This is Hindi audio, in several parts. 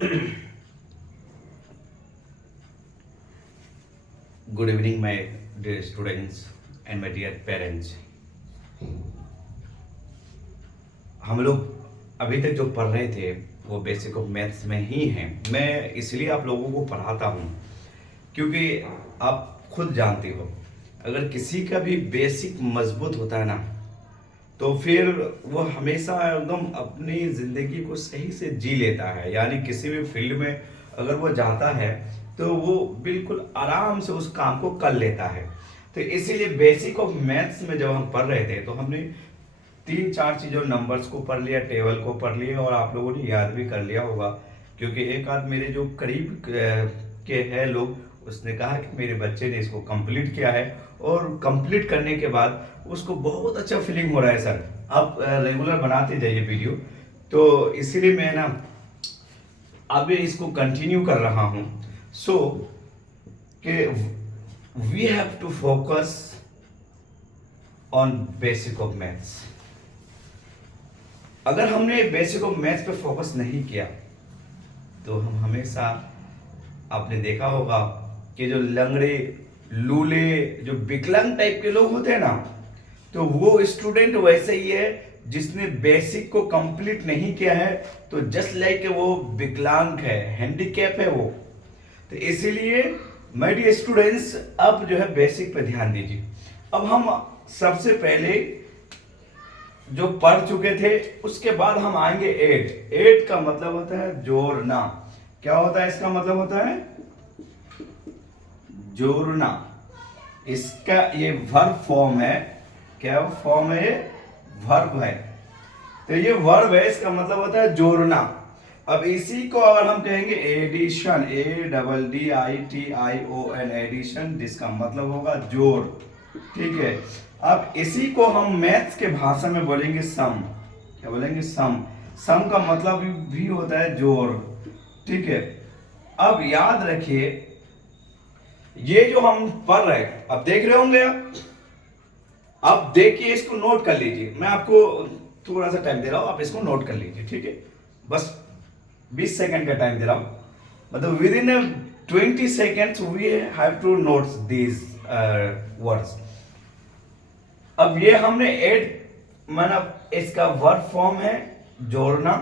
Good evening, my dear students and my dear parents. हम लोग अभी तक जो पढ़ रहे थे वो बेसिक ऑफ मैथ्स में ही हैं। मैं इसलिए आप लोगों को पढ़ाता हूँ क्योंकि आप खुद जानते हो, अगर किसी का भी बेसिक मजबूत होता है ना, तो फिर वो हमेशा एकदम अपनी ज़िंदगी को सही से जी लेता है। यानी किसी भी फील्ड में अगर वो जाता है तो वो बिल्कुल आराम से उस काम को कर लेता है। तो इसीलिए बेसिक ऑफ मैथ्स में जब हम पढ़ रहे थे तो हमने तीन चार चीज़ों, नंबर्स को पढ़ लिया, टेबल को पढ़ लिया और आप लोगों ने याद भी कर लिया होगा। क्योंकि एक आध मेरे जो करीब के हैं लोग, उसने कहा कि मेरे बच्चे ने इसको कंप्लीट किया है और कंप्लीट करने के बाद उसको बहुत अच्छा फीलिंग हो रहा है। सर आप रेगुलर बनाते जाइए वीडियो, तो इसीलिए मैं ना अभी इसको कंटिन्यू कर रहा हूँ। सो कि we have to focus on basic of maths. अगर हमने बेसिक ऑफ मैथ्स पे फोकस नहीं किया तो हम हमेशा, आपने देखा होगा कि जो लंगड़े लूले, जो विकलांग टाइप के लोग होते हैं ना, तो वो स्टूडेंट वैसे ही है जिसने बेसिक को कंप्लीट नहीं किया है, तो जस्ट लाइक वो विकलांग है, हैंडीकैप है वो। तो इसीलिए माय डियर स्टूडेंट्स, अब जो है बेसिक पे ध्यान दीजिए। अब हम सबसे पहले जो पढ़ चुके थे उसके बाद हम आएंगे ऐड। ऐड का मतलब होता है जोड़ना। क्या होता है इसका मतलब? होता है जोड़ना। इसका ये वर्ब फॉर्म है। क्या फॉर्म है? ये वर्ब है। तो ये वर्ब है, इसका मतलब होता है जोड़ना। अब इसी को अगर हम कहेंगे एडिशन, ADDITION, एडिशन, जिसका मतलब होगा जोड़। ठीक है। अब इसी को हम मैथ्स के भाषा में बोलेंगे सम। क्या बोलेंगे? सम। सम का मतलब भी होता है जोड़। ठीक है। अब याद रखिए, ये जो हम पढ़ रहे हैं, अब देख रहे होंगे अब देखिए, इसको नोट कर लीजिए। मैं आपको थोड़ा सा टाइम दे रहा हूं, आप इसको नोट कर लीजिए। ठीक है। बस 20 सेकंड का टाइम दे रहा हूं, मतलब within 20 seconds we have to note these words. अब ये हमने ऐड, मतलब इसका वर्ब फॉर्म है जोड़ना,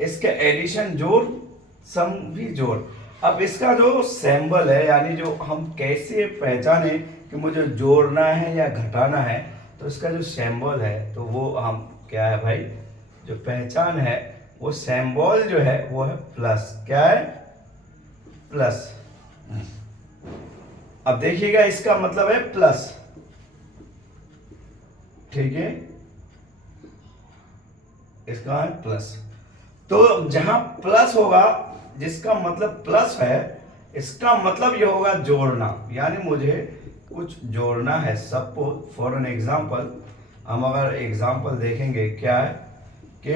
इसका एडिशन जोड़, सम भी जोड़। अब इसका जो सिंबल है, यानी जो हम कैसे पहचाने कि मुझे जोड़ना है या घटाना है, तो इसका जो सिंबल है, तो वो हम क्या है भाई, जो पहचान है, वो सिंबल जो है वो है प्लस। क्या है? प्लस। अब देखिएगा, इसका मतलब है प्लस। ठीक है, इसका है प्लस। तो जहां प्लस होगा, जिसका मतलब प्लस है, इसका मतलब यह होगा जोड़ना। यानी मुझे कुछ जोड़ना है। सपोज फॉर एन एग्जांपल, हम अगर एग्जांपल देखेंगे, क्या है कि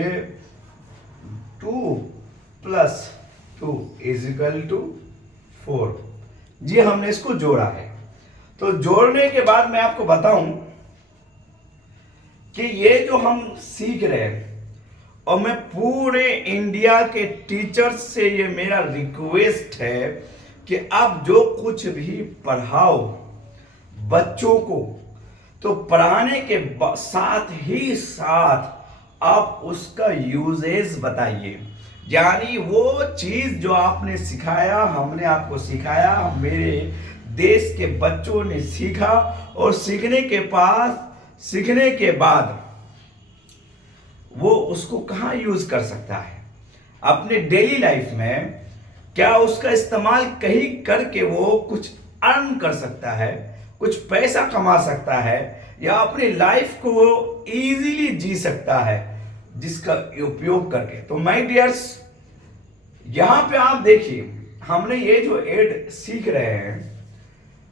2 + 2 = 4। जी, हमने इसको जोड़ा है। तो जोड़ने के बाद मैं आपको बताऊं कि ये जो हम सीख रहे हैं, और मैं पूरे इंडिया के टीचर्स से ये मेरा रिक्वेस्ट है कि आप जो कुछ भी पढ़ाओ बच्चों को, तो पढ़ाने के साथ ही साथ आप उसका यूजेज बताइए। यानी वो चीज जो आपने सिखाया, हमने आपको सिखाया, मेरे देश के बच्चों ने सीखा, और सीखने के बाद वो उसको कहां यूज कर सकता है अपने डेली लाइफ में। क्या उसका इस्तेमाल कहीं करके वो कुछ अर्न कर सकता है, कुछ पैसा कमा सकता है, या अपनी लाइफ को वो इजीली जी सकता है जिसका उपयोग करके। तो माय डियर्स, यहां पे आप देखिए, हमने ये जो ऐड सीख रहे हैं,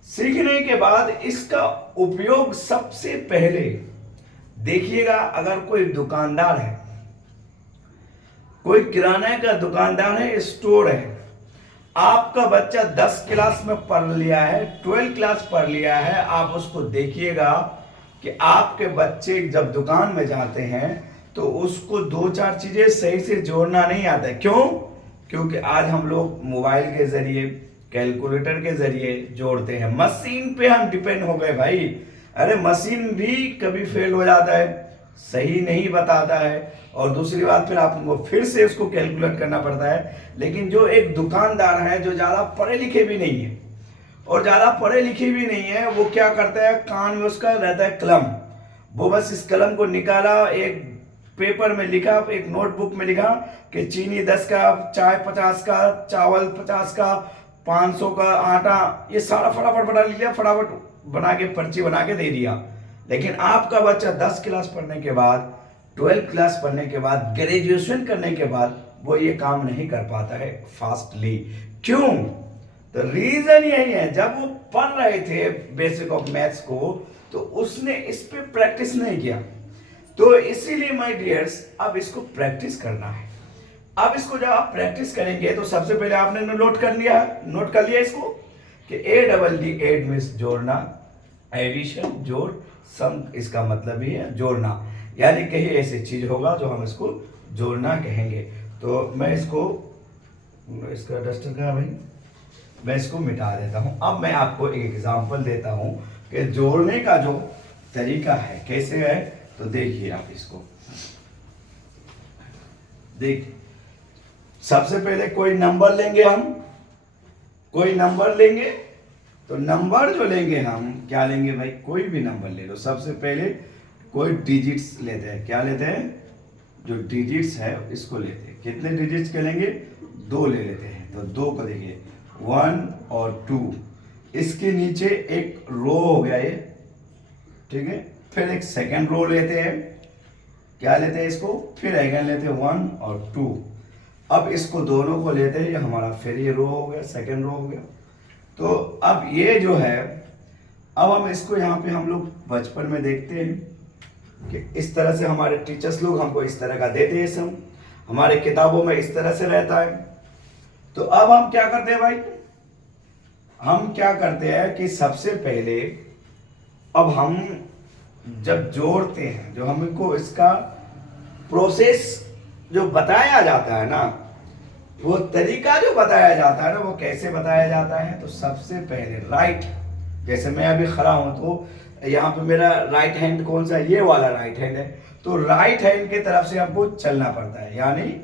सीखने के बाद इसका उपयोग सबसे पहले देखिएगा। अगर कोई दुकानदार है, कोई किराने का दुकानदार है, स्टोर है, आपका बच्चा 10 क्लास में पढ़ लिया है, 12 क्लास पढ़ लिया है, आप उसको देखिएगा कि आपके बच्चे जब दुकान में जाते हैं तो उसको 2-4 चीजें सही से जोड़ना नहीं आता है। क्यों? क्योंकि आज हम लोग मोबाइल के जरिए, कैलकुलेटर के जरिए जोड़ते हैं। मशीन पे हम डिपेंड हो गए भाई। अरे मशीन भी कभी फेल हो जाता है, सही नहीं बताता है, और दूसरी बात फिर आपको फिर से उसको कैलकुलेट करना पड़ता है। लेकिन जो एक दुकानदार है जो ज़्यादा पढ़े लिखे भी नहीं है और ज़्यादा पढ़े लिखे भी नहीं है, वो क्या करता है, कान में उसका रहता है कलम, वो बस इस कलम को निकाला, एक पेपर में लिखा, एक नोटबुक में लिखा कि चीनी 10 का, चाय 50 का, चावल 50 का, 500 का आटा, ये सारा फटाफट बना लिया, फटाफट बना के पर्ची बना के दे दिया। लेकिन आपका बच्चा 10 क्लास पढ़ने के बाद, 12 क्लास पढ़ने के बाद, ग्रेजुएशन करने के बाद वो ये काम नहीं कर पाता है फास्टली। क्यों? तो रीजन यही है, जब वो पढ़ रहे थे बेसिक ऑफ मैथ्स को तो उसने इस पे प्रैक्टिस नहीं किया। तो इसीलिए माय डियर्स अब इसको प्रैक्टिस करना है। अब इसको जब आप प्रैक्टिस करेंगे तो सबसे पहले आपने नोट कर लिया इसको कि ADD एड मींस जोड़ना, एडिशन जोड़, सम इसका मतलब ही है जोड़ना, यानी कहीं ऐसी चीज होगा जो हम इसको जोड़ना कहेंगे। तो मैं इसको, इसका डस्टर कहाँ भाई, मैं इसको मिटा देता हूं। अब मैं आपको एक एग्जांपल देता हूं कि जोड़ने का जो तरीका है कैसे है। तो देखिए आप इसको देखिए, सबसे पहले कोई नंबर लेंगे, हम कोई नंबर लेंगे। तो नंबर जो लेंगे हम क्या लेंगे भाई, कोई भी नंबर ले लो। सबसे पहले कोई डिजिट्स लेते हैं, क्या लेते हैं, जो डिजिट्स है इसको लेते हैं। कितने डिजिट्स के लेंगे, 2 ले लेते हैं। तो 2 को देखिए 1 और 2, इसके नीचे एक रो हो गया ये, ठीक है। फिर एक सेकेंड रो लेते हैं, क्या लेते हैं इसको, फिर अगेन लेते हैं 1 और 2। अब इसको दोनों को लेते हैं, ये हमारा फिर ये रो हो गया, सेकेंड रो हो गया। तो अब ये जो है, अब हम इसको यहाँ पे हम लोग बचपन में देखते हैं कि इस तरह से हमारे टीचर्स लोग हमको इस तरह का देते हैं, सब हमारे किताबों में इस तरह से रहता है। तो अब हम क्या करते हैं भाई, हम क्या करते हैं कि सबसे पहले अब हम जब जोड़ते हैं, जो हमको इसका प्रोसेस जो बताया जाता है ना, वो तरीका जो बताया जाता है ना, वो कैसे बताया जाता है। तो सबसे पहले राइट, जैसे मैं अभी खड़ा हूं तो यहाँ पे मेरा राइट हैंड कौन सा है, ये वाला राइट हैंड है। तो राइट हैंड की तरफ से हमको चलना पड़ता है, यानी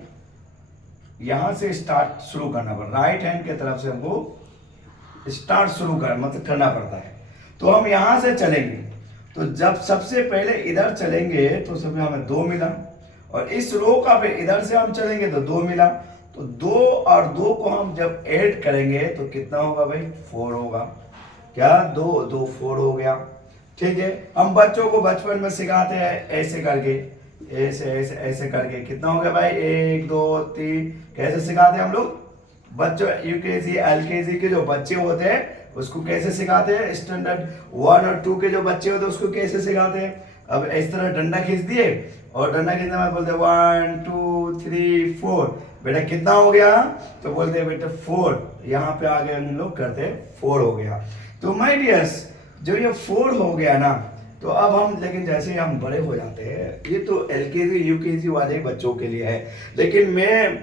यहां से स्टार्ट शुरू करना पड़ता है। राइट हैंड की तरफ से हमको स्टार्ट शुरू कर मतलब करना पड़ता है। तो हम यहां से चलेंगे, तो जब सबसे पहले इधर चलेंगे तो सब हमें 2 मिला, और इस रो का फिर इधर से हम चलेंगे तो 2 मिला। तो 2 और 2 को हम जब ऐड करेंगे तो कितना होगा भाई, 4 होगा। क्या 2 2 4 हो गया, ठीक है। हम बच्चों को बचपन में सिखाते हैं ऐसे करके, ऐसे ऐसे ऐसे करके, कितना हो गया भाई, 1 2 3, कैसे सिखाते हैं हम लोग बच्चों, UKG LKG के जो बच्चे होते हैं उसको कैसे सिखाते हैं, स्टैंडर्ड 1 और 2 के जो बच्चे होते हैं उसको कैसे सिखाते हैं। अब इस तरह डंडा खींच दिए, और डंडा खींचने में बोलते 1 2 3 4, बेटा कितना हो गया, तो बोलते हैं बेटा 4, यहाँ पे आगे हम लोग करते हैं 4 हो गया। तो माय डियर्स जो ये 4 हो गया ना, तो अब हम, लेकिन जैसे ही हम बड़े हो जाते हैं, ये तो LKG UKG वाले बच्चों के लिए है, लेकिन मैं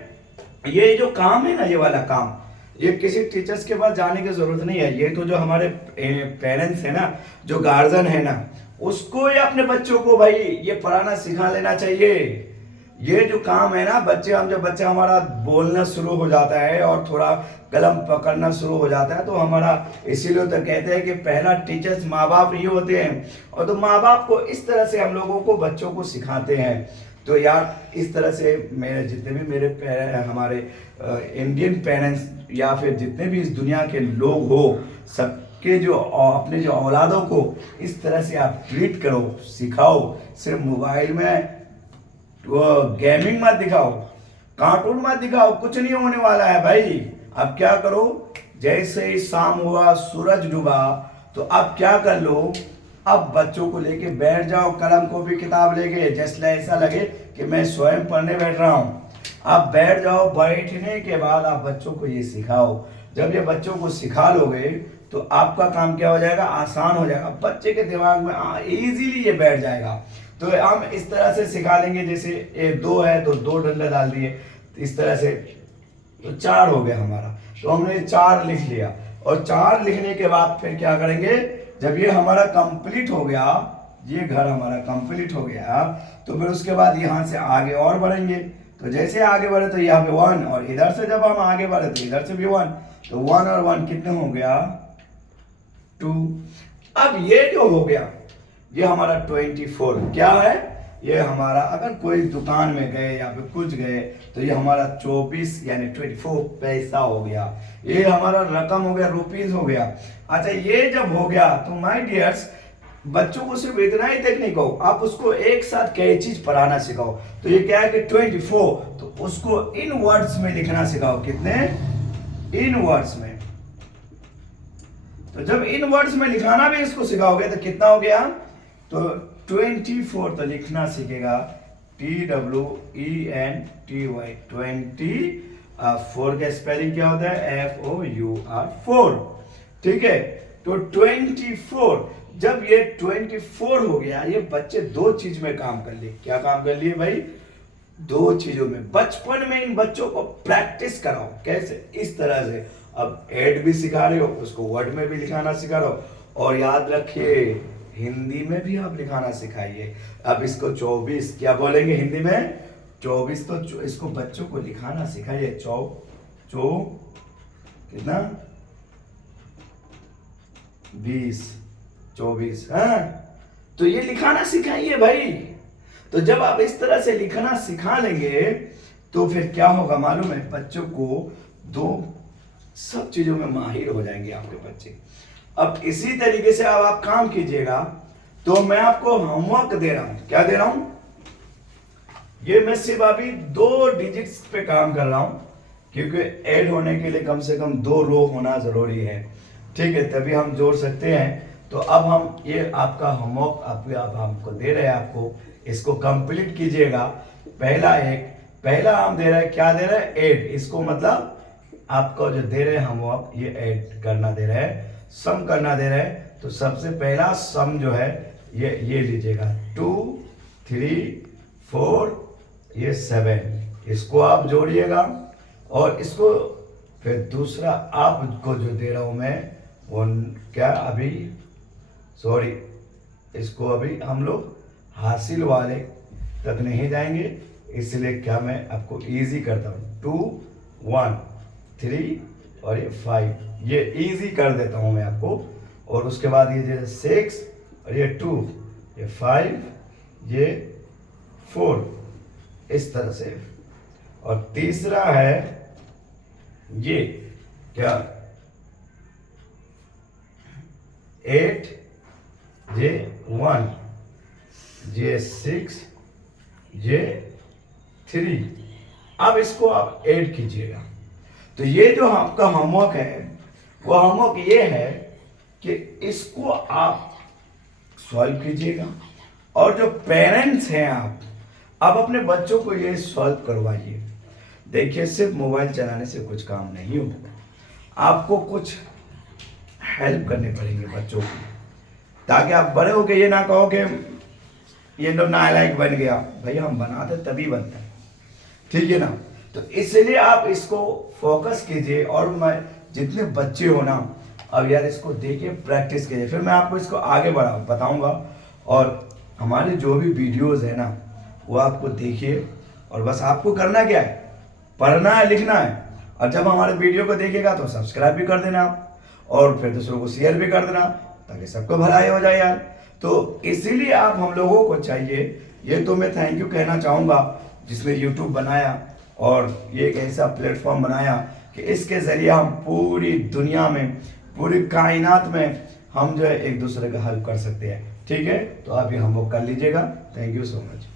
ये जो काम है ना, ये वाला काम, ये किसी टीचर्स के पास जाने की जरूरत नहीं है। ये तो जो हमारे पेरेंट्स है ना, जो गार्जियन है ना, उसको या अपने बच्चों को भाई ये पढ़ाना सिखा लेना चाहिए। ये जो काम है ना, जब बच्चा हमारा बोलना शुरू हो जाता है और थोड़ा कलम पकड़ना शुरू हो जाता है, तो हमारा, इसीलिए तो कहते हैं कि पहला टीचर्स माँ बाप ही होते हैं। और तो माँ बाप को इस तरह से हम लोगों को बच्चों को सिखाते हैं। तो यार इस तरह से मेरे जितने भी हमारे इंडियन पेरेंट्स या फिर जितने भी इस दुनिया के लोग हो, सबके जो अपने जो औलादों को इस तरह से आप ट्रीट करो, सिखाओ। सिर्फ मोबाइल में वो गेमिंग मत दिखाओ, कार्टून मत दिखाओ, कुछ नहीं होने वाला है भाई। अब क्या करो, जैसे ही शाम हुआ, सूरज डूबा, तो अब क्या कर लो, अब बच्चों को लेके बैठ जाओ, कलम कॉपी किताब लेके, जैसे ऐसा लगे कि मैं स्वयं पढ़ने बैठ रहा हूँ। आप बैठ जाओ, बैठने के बाद आप बच्चों को ये सिखाओ। जब ये बच्चों को सिखा लोगे तो आपका काम क्या हो जाएगा, आसान हो जाएगा, बच्चे के दिमाग में इजीली ये बैठ जाएगा। तो हम इस तरह से सिखा लेंगे, जैसे ये 2 है तो 2 डंडे डाल दिए, इस तरह से तो 4 हो गया हमारा। तो हमने 4 लिख लिया, और 4 लिखने के बाद फिर क्या करेंगे, जब ये हमारा कंप्लीट हो गया, ये घर हमारा कंप्लीट हो गया, तो फिर उसके बाद यहाँ से आगे और बढ़ेंगे। तो जैसे आगे बढ़े तो यहाँ पे 1, और इधर से जब हम आगे बढ़े तो इधर से भी 1, तो 1 और 1 कितने हो गया, 2। अब ये जो हो गया ये हमारा 24 क्या है, ये हमारा अगर कोई दुकान में गए या फिर कुछ गए तो ये हमारा 24 यानी 24 पैसा हो गया, ये हमारा रकम हो गया, रुपीज हो गया। अच्छा ये जब हो गया तो माय डियर्स, बच्चों को सिर्फ इतना ही देखने को, आप उसको एक साथ कई चीज पढ़ाना सिखाओ। तो ये क्या है कि 24, तो उसको इन वर्ड्स में लिखना सिखाओ। कितने, इन वर्ड्स में। तो जब इन वर्ड्स में लिखाना भी इसको सिखाओगे तो कितना हो गया, तो 24 तो लिखना सीखेगा, TWENTY 24 का स्पेलिंग क्या होता है, FOUR 4। ठीक है, तो 24, जब ये 24 हो गया, ये बच्चे 2 चीज में काम कर लिए। क्या काम कर लिए भाई, 2 चीजों में। बचपन में इन बच्चों को प्रैक्टिस कराओ, कैसे, इस तरह से। अब ऐड भी सिखा रहे हो, उसको वर्ड में भी लिखाना सिखा रहे हो, और याद रखिए हिंदी में भी आप लिखाना सिखाइए। अब इसको 24 क्या बोलेंगे हिंदी में, 24, तो इसको बच्चों को लिखाना सिखाइए। कितना, 20, 24, हाँ, तो ये लिखाना सिखाइए भाई। तो जब आप इस तरह से लिखना सिखा लेंगे तो फिर क्या होगा मालूम है, बच्चों को 2 सब चीजों में माहिर हो जाएंगे आपके बच्चे। अब इसी तरीके से अब आप काम कीजिएगा। तो मैं आपको होमवर्क दे रहा हूं, क्या दे रहा हूं, ये मैं सिर्फ अभी 2 डिजिट्स पे काम कर रहा हूं, क्योंकि ऐड होने के लिए कम से कम 2 रो होना जरूरी है। ठीक है, तभी हम जोड़ सकते हैं। तो अब हम ये आपका होमवर्क अब हमको दे रहे हैं, आपको इसको कंप्लीट कीजिएगा। पहला हम दे रहे हैं, क्या दे रहे हैं, ऐड। इसको मतलब आपको जो दे रहे हैं होमवर्क, ये ऐड करना दे रहे हैं, सम करना दे रहे हैं। तो सबसे पहला सम जो है ये लीजिएगा, 2, 3, 4, ये 7, इसको आप जोड़िएगा। और इसको फिर दूसरा आपको जो दे रहा हूं मैं, वो क्या अभी, सॉरी, इसको अभी हम लोग हासिल वाले तक नहीं जाएंगे, इसलिए क्या मैं आपको इजी करता हूँ। 2, 1, 3 और ये 5, ये इजी कर देता हूँ मैं आपको। और उसके बाद ये जैसे 6 और ये 2, ये 5, ये 4, इस तरह से। और तीसरा है ये क्या, 8, ये 1, ये 6, ये 3। अब इसको आप ऐड कीजिएगा। तो ये जो आपका होमवर्क है, वो होमवर्क ये है कि इसको आप सॉल्व कीजिएगा। और जो पेरेंट्स हैं आप अपने बच्चों को ये सॉल्व करवाइए। देखिए, सिर्फ मोबाइल चलाने से कुछ काम नहीं होगा, आपको कुछ हेल्प करने पड़ेंगे बच्चों को, ताकि आप बड़े होके ये ना कहो कि ये तो नालायक बन गया। भाई हम बनाते तभी बनता है, ठीक है ना। तो इसलिए आप इसको फोकस कीजिए। और मैं जितने बच्चे हो ना, अब यार इसको देखिए, प्रैक्टिस कीजिए, फिर मैं आपको इसको आगे बताऊंगा। और हमारे जो भी वीडियोस है ना, वो आपको देखिए। और बस आपको करना क्या है, पढ़ना है, लिखना है। और जब हमारे वीडियो को देखिएगा तो सब्सक्राइब भी कर देना आप, और फिर दूसरों को शेयर भी कर देना, ताकि सबको भलाई हो जाए यार। तो इसीलिए आप हम लोगों को चाहिए, ये तो मैं थैंक यू कहना चाहूँगा जिसने यूट्यूब बनाया और ये एक ऐसा प्लेटफॉर्म बनाया कि इसके ज़रिए हम पूरी दुनिया में, पूरी कायनात में हम जो है एक दूसरे का हेल्प कर सकते हैं। ठीक है, तो आप ये होमवर्क कर लीजिएगा। Thank you so much.